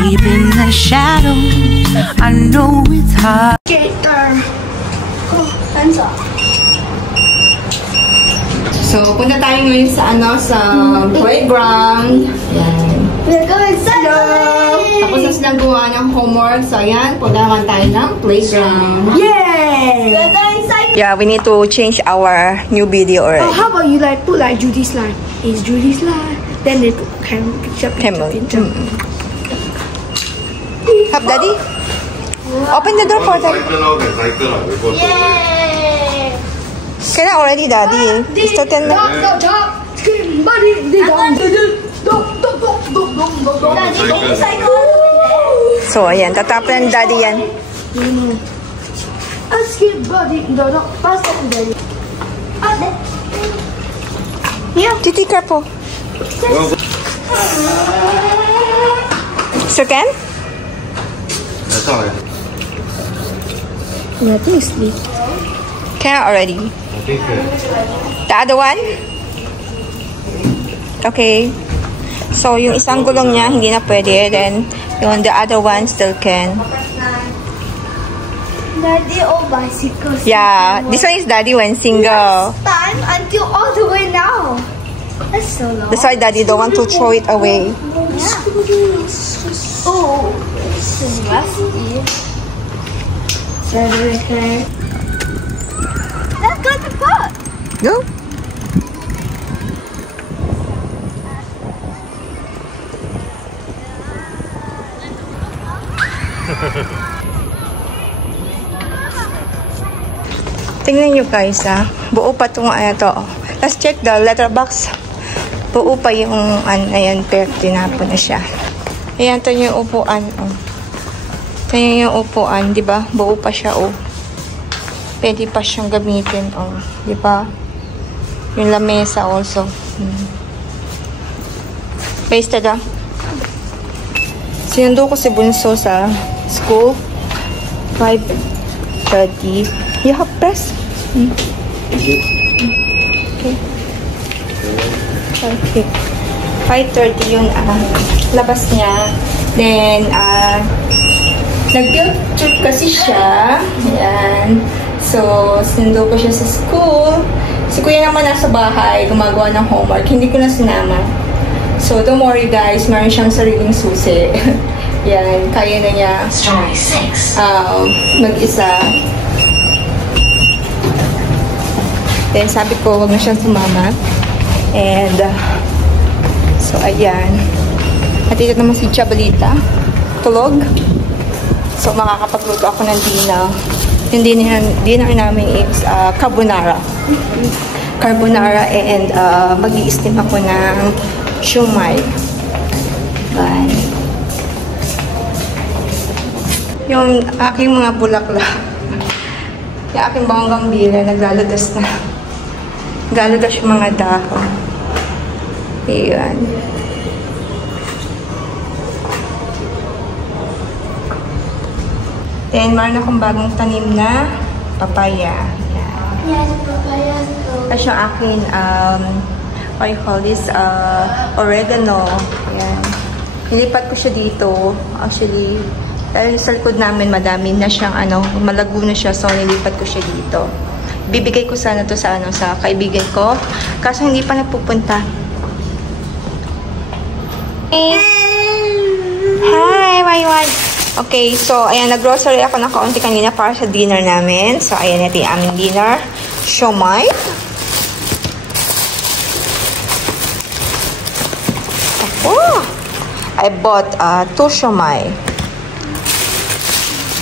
deep in the shadows. I know it's hard. Gator. Oh, hands off. So, punta tayo ngayon sa sa playground. Yan. We're going cycling! Tapos na silang gawa ng homework. So, ayan, punta naman tayo ng playground. Yay! We're going cycling! Yeah, we need to change our new video already. Oh, how about you put Judy's line? Is Judy's line? Then they put picture. Have Daddy? Open the door for them. Yay! Can I already, Daddy? It's still 10 minutes. So, ayan. Tataplan Daddy yan. Titi, careful. Sir Ken? That's all right. Yeah, I think it's sleep. Can I already? I think The other one? Okay. So, yung isang gulong niya, hindi na pwede. Then, yung the other one still can. Daddy, all bicycles. Yeah. This one is Daddy when single. Time until all the way now. That's so long. That's why Daddy don't want to throw it away. Yeah. Oh, this is rusty. Let's go to the park. Go. Tingnan nyo guys buo pa itong to. Let's check the letterbox. Buo pa yung ayan, pero tinapon na siya. Ayan, ito yung upuan. Ito yung upuan, di ba? Buo pa siya, Pwede pa siyang gamitin, di ba? Yung lamesa also. Pasted Sinundo ko si Bunso sa school. 5:30. You have press? Okay. 5:30 yung labas niya. Then, nag-guilt trip kasi siya. Ayan. So, sinundo ko siya sa school. Si Kuya naman nasa bahay, gumagawa ng homework. Hindi ko na sinama. So, don't worry guys. Meron siyang sariling susi. Yan. Kaya na niya. Mag-isa. Then, sabi ko, wag na siyang sumama. And, so, ayan. At ito naman si Chabalita. Tulog. So, makakapagluto ako ng dinner. Yung dinner namin is carbonara. Carbonara and mag-i-steam ako ng shumai. Bye. Yung aking mga bulaklak. Yung aking banggang bila, naglalagas na. Naglalagas yung mga dahon. Ayan. Then, meron akong bagong tanim na papaya. Yes, papaya. Kasi yung akin, what you call this, oregano. Ayan. Nilipat ko siya dito. Actually, dahil sa likod namin, madami na siyang, malago na siya. So, nilipat ko siya dito. Bibigay ko sana to sa, sa kaibigan ko. Kaso, hindi pa napupunta. Hi, Waiwan. Okay, so, ayan, nag-grocery ako ng kaunti kanina para sa dinner namin. So, ayan, ito yung aming dinner. Shumai. Oh! I bought 2 shumai.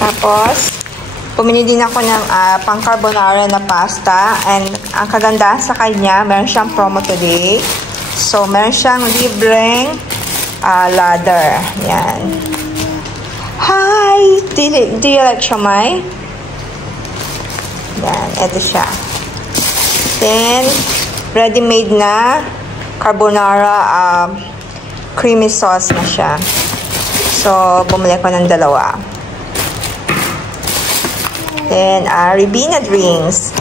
Tapos, pumili din ako ng pang-carbonara na pasta. And, ang kaganda sa kanya, meron siyang promo today. So, meron siyang libreng ladder. Yan. Hi! Do you like shumai? Yan, ito siya. Then, ready-made na carbonara creamy sauce na siya. So, bumili ko ng 2. Then, Ribena drinks.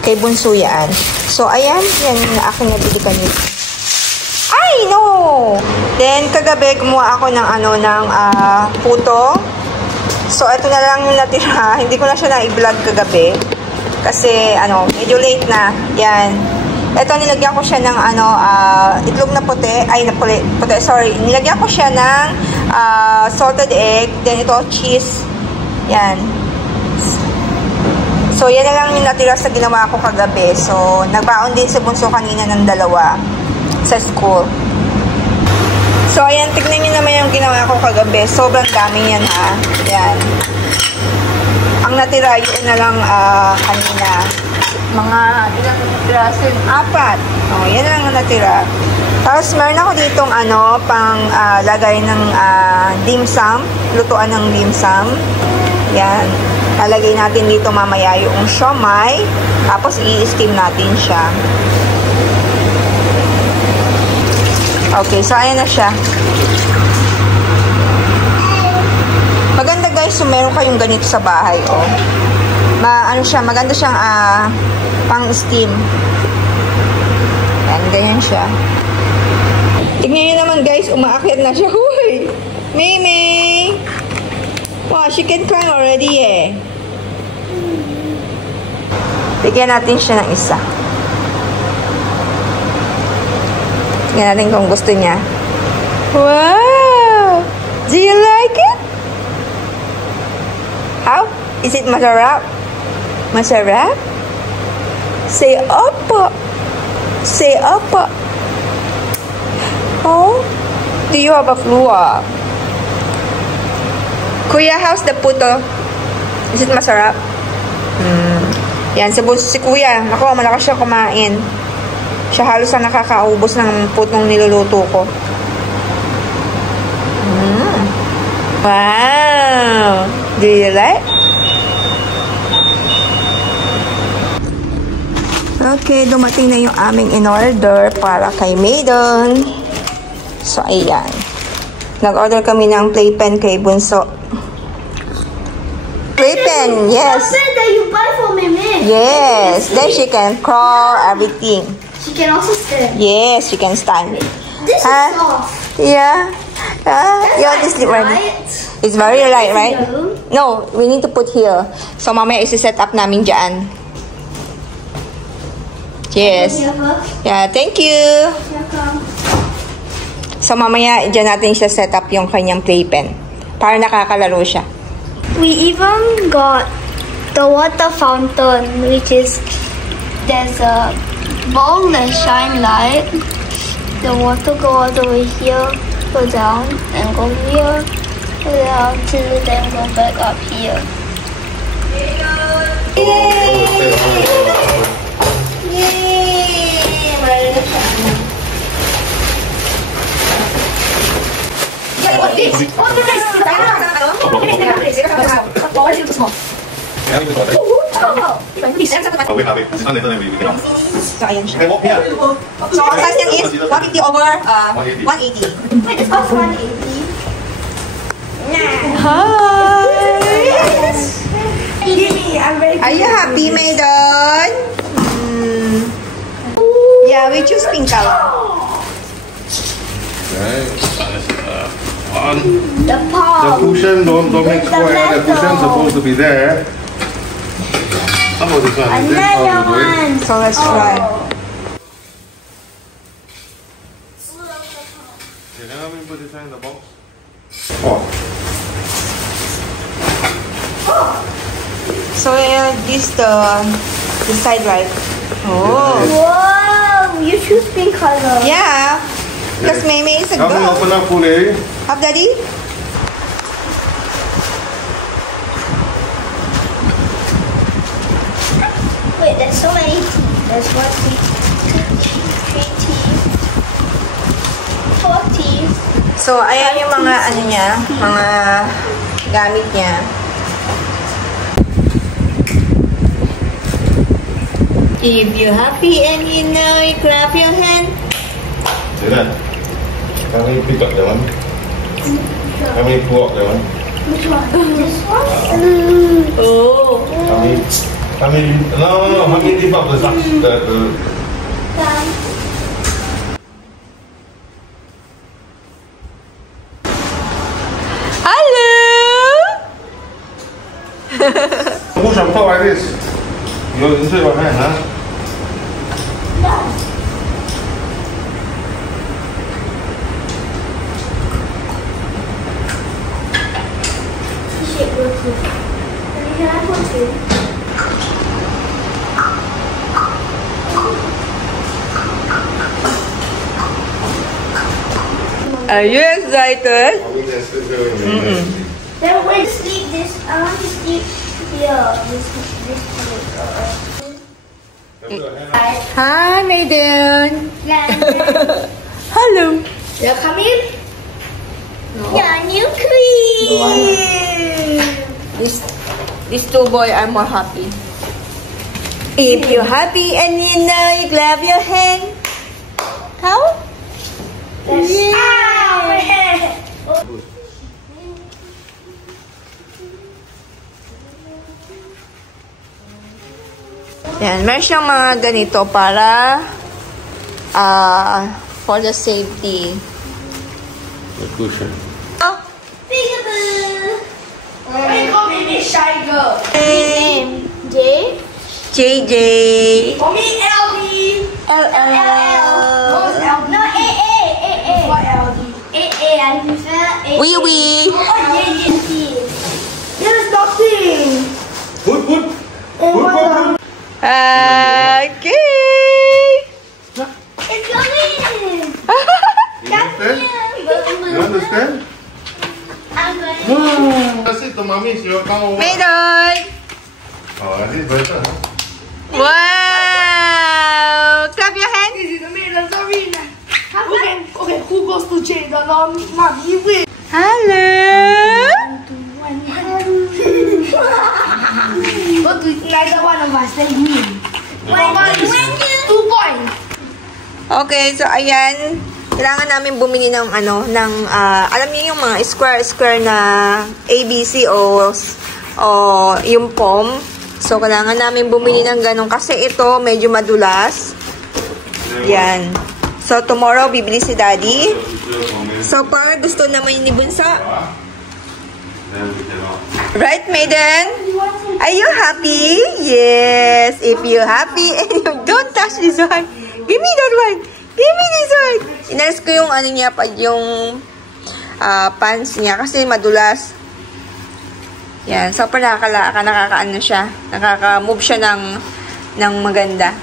Kay Bunso yan. So, ayan. Yan yung aking nabili kanina. Ay, no! Then, kagabi, gumawa ako ng, puto. So, ito na lang yung natira. Hindi ko na siya na-vlog kagabi. Kasi, medyo late na. Yan. Ito, nilagyan ko siya ng, itlog na puti. Ay, puti, sorry. Nilagyan ko siya ng salted egg. Then, ito, cheese. Yan. So, yan na lang yung natira sa ginawa ko kagabi. So, nagbaon din si Bunso kanina ng 2 sa school. So, ayan, tignan nyo naman yung ginawa ko kagabi. Sobrang dami yan, ha. Yan. Ang natira, yun na lang kanina. Mga, ilang natira? 4. O, yan na lang ang natira. Tapos, meron ako ditong, pang lagay ng dim sum. Lutuan ng dim sum. Yan. Lalagay natin dito mamaya yung siomai. Tapos, i-steam natin siya. Okay, so ayan na siya. Maganda guys, so meron kayong ganito sa bahay, oh. Maganda siyang pang steam. Yan, ganyan siya. Tignan nyo naman guys, umaakyat na siya. Huy! Mimi! Wow, she can climb already eh. Bigyan natin siya ng isa. Tingnan natin kung gusto niya. Wow! Do you like it? How? Is it masarap? Masarap? Say opo. Say opo. Oh? Do you have a flu? Kuya, how's the puto? Is it masarap? Yan, si Kuya. Naku, malakas siya kumain. Siya halos na nakakaubos ng putong niluluto ko. Wow! Do you like? Okay, dumating na yung aming in-order para kay Maiden. So, ayan. Nag-order kami ng playpen kay Bunso. Playpen, yes. That you buy for Mimi. Yes, then she can crawl, everything. She can also stand. Yes, she can stand. This is soft. Yeah. You want to sleep right? It's very light, right? No, we need to put here. So, mamaya isi-set up namin dyan. Yes. Yeah, thank you. So, mamaya dyan natin siya set up yung kanyang playpen. Para nakakalaro siya. We even got the water fountain, which is, there's a ball that shine light. The water go all the way here, go down, and go here, go down, till then go back up here. Yay! So, ayan siya. So, ang size niyan is 150 over 180. Wait, it's cost 180. Hi! I'm very Are you happy, Maiden? Yeah, we choose pink color. The palm. The cushion, don't make square. The cushion supposed to be there. How about this one? Is this how Another to do it? one. So, let's try. Okay, then let me put this one in the box. Oh. So, this the side, right? Oh. Whoa, you choose pink color. Yeah. Because Mimi is a Help me girl. open up fully. Have Daddy? Wait, there's so many teeth. There's 1 teeth, 2 teeth, 3 teeth, 4 teeth. So, ayan yung mga ano niya, mga gamit niya. If you're happy and you know it, clap your hand. See that? How many pick up that one? How many pull up that one? Which one? This one? Oh. How many? No. How many lift up the socks? push and pull like this. You insert your hand, huh? Shake real quick. Can I put it? Are you excited? Then wait, sleep this. I want to sleep here. This. Hi, Maiden. Hello. Yeah, come in. Yeah, new cream. These two boys are more happy. If you're happy and you know, you clap your hand. How? Yan, meron siyang mga ganito para for the safety. The cushion. Oh, Peekaboo. Why you call me Miss Shy Girl? Name J. JJ. Call me LD. LL. What's LD? No, A. What LD? A. I prefer A. Wee wee. There's nothing. Put. Okay. It's coming. You understand? You understand? I'm going. That's it, the mommy. So you'll come over. Maiden. Oh, I think better. Huh? Wow. Clap your hands. Easy to me, that's Arena. Okay, who goes to jail? The mommy win. Hello. But neither one of us said win. Two points. Okay, so ayan. Kailangan namin bumili ng alam niyo yung mga square na ABC o yung pom. So, kailangan namin bumili ng ganun kasi ito medyo madulas. Yan. So, tomorrow, bibili si Daddy. So, far, gusto naman ni Bunsa. Right, Maiden? Are you happy? Yes. If you're happy and you don't touch this one, give me that one. Give me this one. Inalis ko yung niya, yung pants niya kasi madulas. Yan. So, nakaka-ano siya. Nakaka-move siya ng maganda.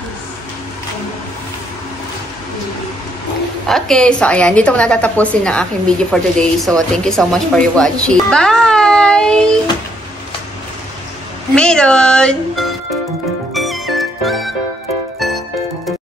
Okay. So, ayan. Dito ko natatapusin ang aking video for today. So, thank you so much for your watching. Bye! Maiden!